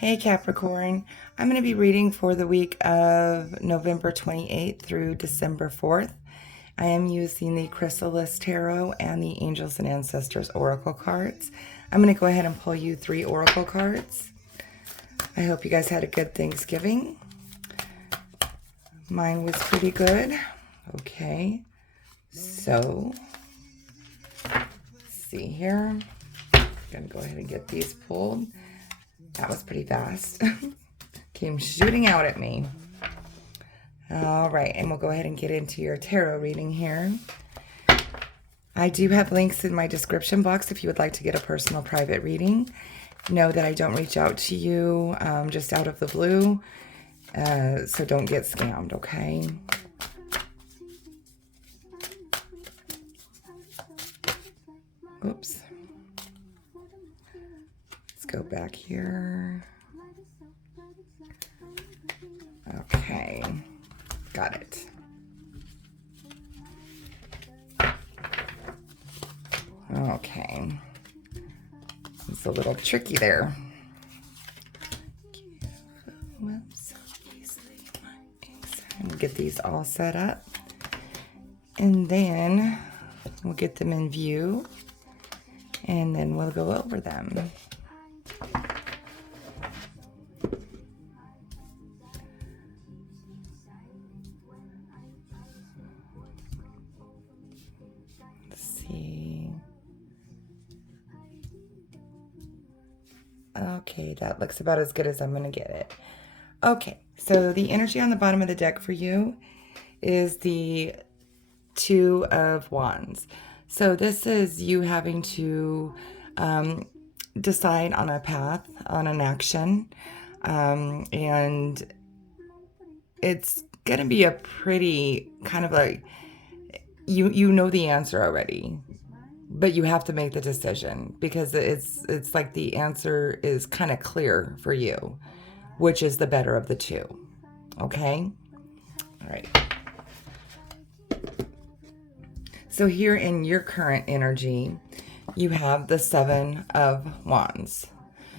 Hey Capricorn, I'm going to be reading for the week of November 28th through December 4th. I am using the Chrysalis Tarot and the Angels and Ancestors Oracle cards. I'm going to go ahead and pull you 3 Oracle cards. I hope you guys had a good Thanksgiving. Mine was pretty good. Okay, so let's see here. I'm going to go ahead and get these pulled. That was pretty fast. Came shooting out at me. All right, and we'll go ahead and get into your tarot reading here. I do have links in my description box if you would like to get a personal private reading. Know that I don't reach out to you just out of the blue, so don't get scammed, okay? Oops. Let's go back here. Okay, got it. Okay, it's a little tricky there. Whoops. We'll get these all set up, and then we'll get them in view, and then we'll go over them. Okay, that looks about as good as I'm going to get it. Okay, so the energy on the bottom of the deck for you is the Two of Wands. So this is you having to decide on a path, on an action, and it's going to be a pretty kind of like, you know the answer already. But you have to make the decision because it's like the answer is kind of clear for you, which is the better of the two. Okay? All right. So here in your current energy, you have the Seven of Wands.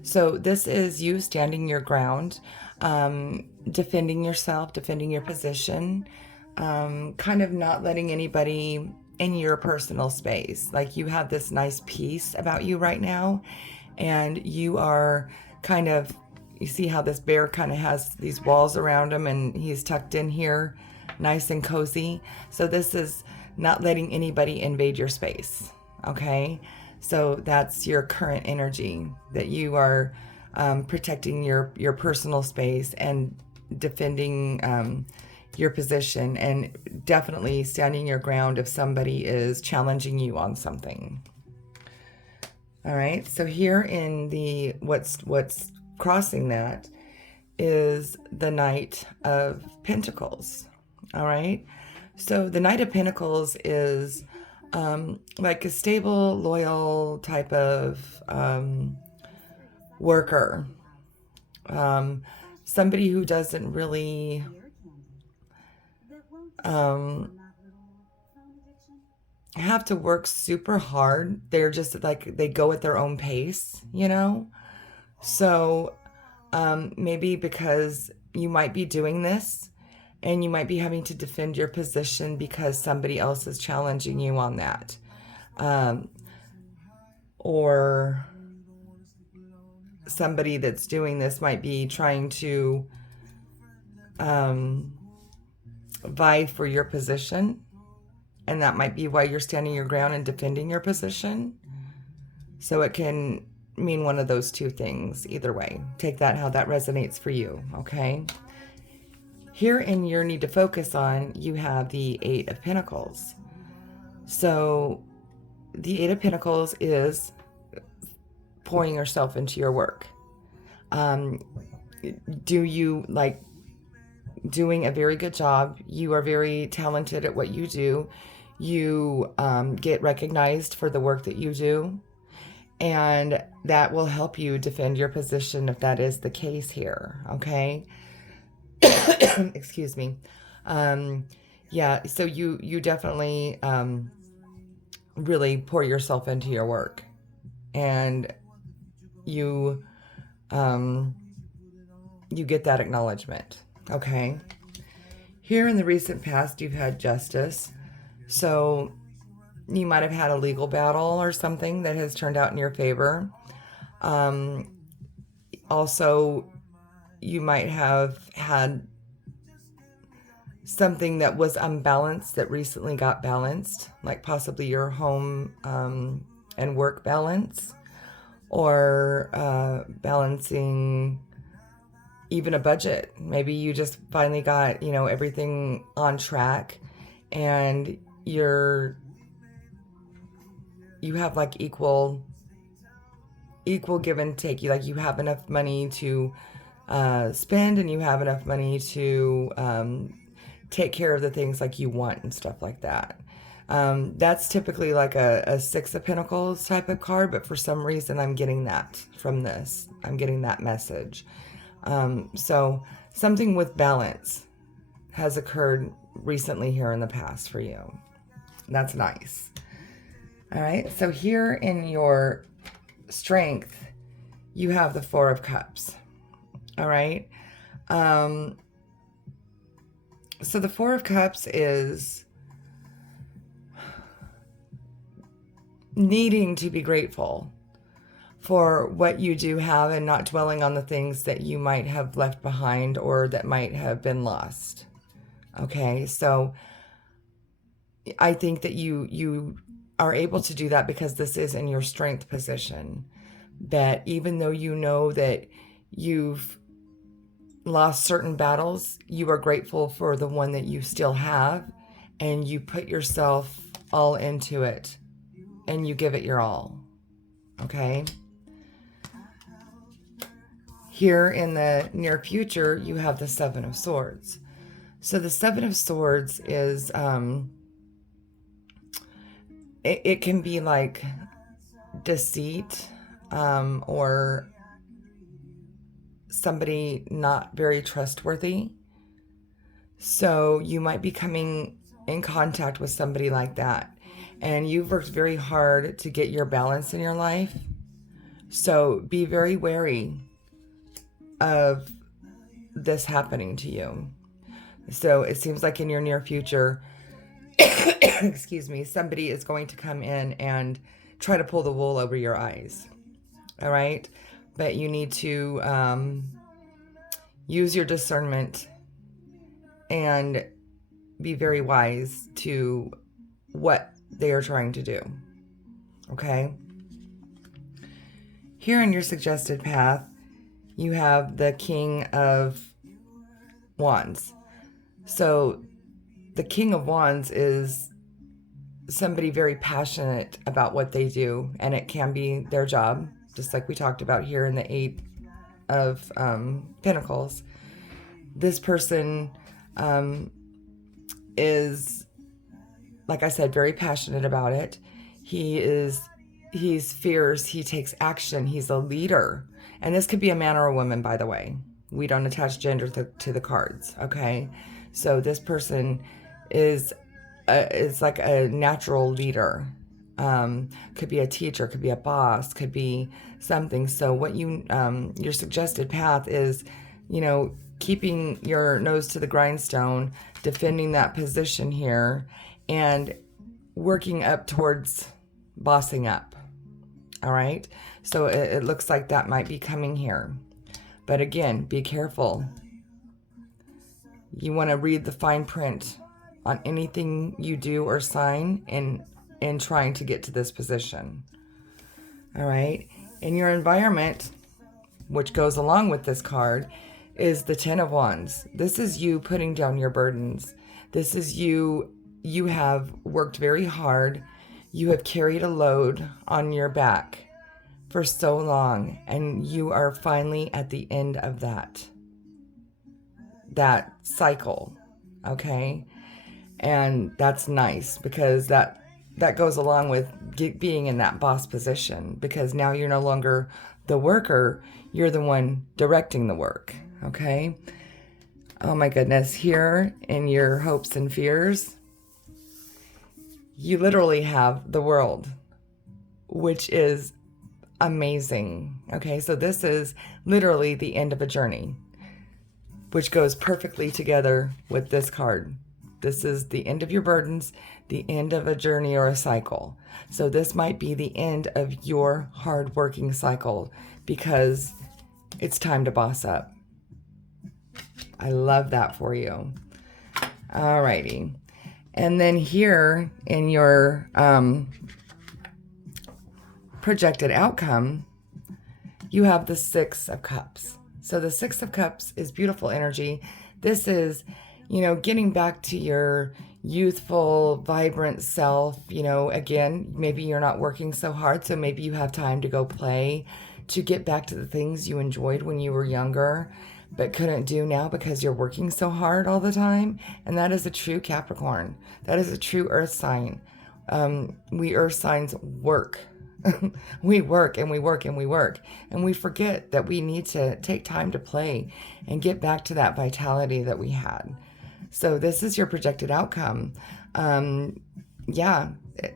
So this is you standing your ground, defending yourself, defending your position, kind of not letting anybody in your personal space. Like you have this nice peace about you right now, and you are kind of, you see how this bear kind of has these walls around him and he's tucked in here nice and cozy. So this is not letting anybody invade your space. Okay, so that's your current energy, that you are protecting your personal space and defending your position, and definitely standing your ground if somebody is challenging you on something. All right, so here in the what's crossing that is the Knight of Pentacles. All right, so the Knight of Pentacles is like a stable, loyal type of worker, somebody who doesn't really have to work super hard. They're just like, they go at their own pace, you know? So maybe because you might be doing this and you might be having to defend your position because somebody else is challenging you on that. Or somebody that's doing this might be trying to vie for your position, and that might be why you're standing your ground and defending your position. So it can mean one of those two things either way. Take that how that resonates for you, okay? Here in your need to focus on, you have the Eight of Pentacles. So the Eight of Pentacles is pouring yourself into your work. Do you like doing a very good job? You are very talented at what you do. You get recognized for the work that you do, and that will help you defend your position if that is the case here, okay? Excuse me. Yeah, so you definitely really pour yourself into your work, and you you get that acknowledgement. Okay. Here in the recent past, you've had justice. So you might have had a legal battle or something that has turned out in your favor. Also, you might have had something that was unbalanced that recently got balanced, like possibly your home and work balance, or balancing even a budget. Maybe you just finally got, everything on track, and you have like equal give and take. You have enough money to spend, and you have enough money to take care of the things like you want and stuff like that. That's typically like a Six of Pentacles type of card, but for some reason I'm getting that from this. I'm getting that message. So something with balance has occurred recently here in the past for you. That's nice. All right, so here in your strength, you have the Four of Cups. All right. So the Four of Cups is needing to be grateful for what you do have and not dwelling on the things that you might have left behind or that might have been lost. Okay, so I think that you are able to do that because this is in your strength position. That even though you know that you've lost certain battles, you are grateful for the one that you still have, and you put yourself all into it and you give it your all. Okay? Here in the near future, you have the Seven of Swords. So the Seven of Swords is, it can be like deceit, or somebody not very trustworthy. So you might be coming in contact with somebody like that. And you've worked very hard to get your balance in your life. So be very wary of this happening to you. So it seems like in your near future, excuse me, somebody is going to come in and try to pull the wool over your eyes. All right? But you need to use your discernment and be very wise to what they are trying to do. Okay? Here in your suggested path, you have the King of Wands. So the King of Wands is somebody very passionate about what they do, and it can be their job, just like we talked about here in the Eight of Pentacles. This person is, like I said, very passionate about it. He's fierce. He takes action. He's a leader. And this could be a man or a woman, by the way. We don't attach gender to the cards, okay? So this person is like a natural leader. Could be a teacher, could be a boss, could be something. So what your suggested path is, keeping your nose to the grindstone, defending that position here, and working up towards bossing up. All right. So it looks like that might be coming here. But again, be careful. You want to read the fine print on anything you do or sign in trying to get to this position. All right. In your environment, which goes along with this card, is the Ten of Wands. This is you putting down your burdens. This is you have worked very hard. You have carried a load on your back for so long, and you are finally at the end of that cycle. Okay. And that's nice, because that goes along with being in that boss position, because now you're no longer the worker, you're the one directing the work. Okay. Oh my goodness. Here in your hopes and fears, you literally have the world, which is amazing. Okay. So this is literally the end of a journey. which goes perfectly together with this card. This is the end of your burdens, the end of a journey or a cycle. So this might be the end of your hard-working cycle because it's time to boss up. I love that for you. Alrighty. And then here in your projected outcome, you have the Six of Cups. So the Six of Cups is beautiful energy. This is, you know, getting back to your youthful, vibrant self. You know, again, maybe you're not working so hard, so maybe you have time to go play, to get back to the things you enjoyed when you were younger, but couldn't do now because you're working so hard all the time. And that is a true Capricorn. That is a true earth sign. We earth signs work. We work and we work and we work. And we forget that we need to take time to play and get back to that vitality that we had. So this is your projected outcome. Yeah,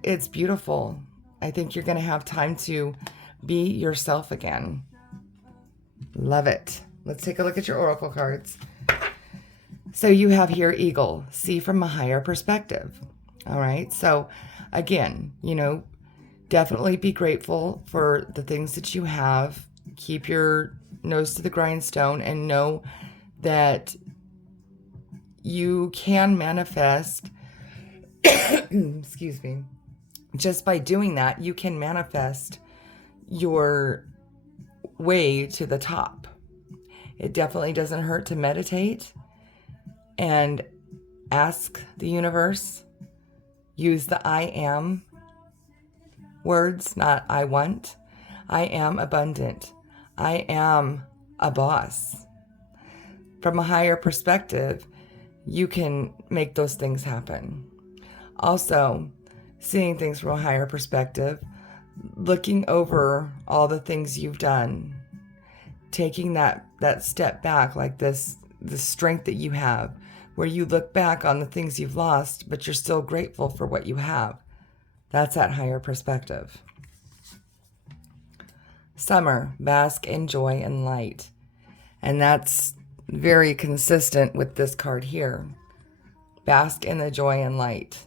it's beautiful. I think you're going to have time to be yourself again. Love it. Let's take a look at your oracle cards. So you have here Eagle, see from a higher perspective. All right. So again, you know, definitely be grateful for the things that you have. Keep your nose to the grindstone and know that you can manifest, excuse me, just by doing that, you can manifest your way to the top. It definitely doesn't hurt to meditate and ask the universe. Use the I am words, not I want. I am abundant. I am a boss. From a higher perspective, you can make those things happen. Also, seeing things from a higher perspective, looking over all the things you've done, taking that step back, like this, the strength that you have, where you look back on the things you've lost, but you're still grateful for what you have. That's that higher perspective. Summer, bask in joy and light. And that's very consistent with this card here. Bask in the joy and light.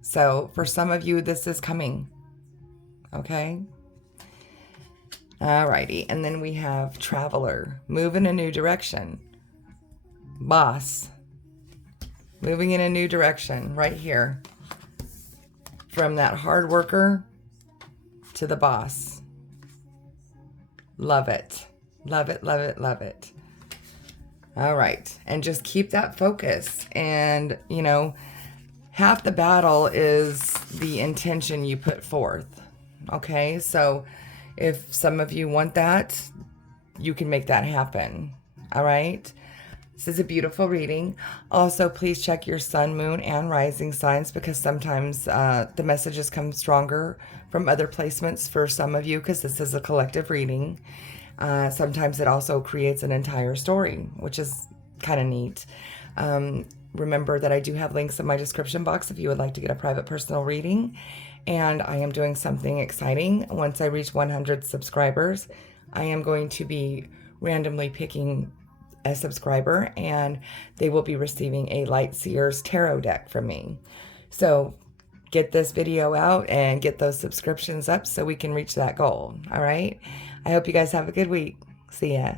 So for some of you, this is coming. Okay? Alrighty. And then we have Traveler, move in a new direction. Boss, moving in a new direction right here. From that hard worker to the boss. Love it. Love it, love it, love it. All right. And just keep that focus. And, you know, half the battle is the intention you put forth. Okay? So if some of you want that, you can make that happen. All right? This is a beautiful reading. Also, please check your sun, moon, and rising signs because sometimes the messages come stronger from other placements for some of you because this is a collective reading. Sometimes it also creates an entire story, which is kind of neat. Remember that I do have links in my description box if you would like to get a private personal reading. And I am doing something exciting. Once I reach 100 subscribers, I am going to be randomly picking a subscriber and they will be receiving a Light Seers tarot deck from me. So get this video out and get those subscriptions up so we can reach that goal. All right. I hope you guys have a good week. See ya.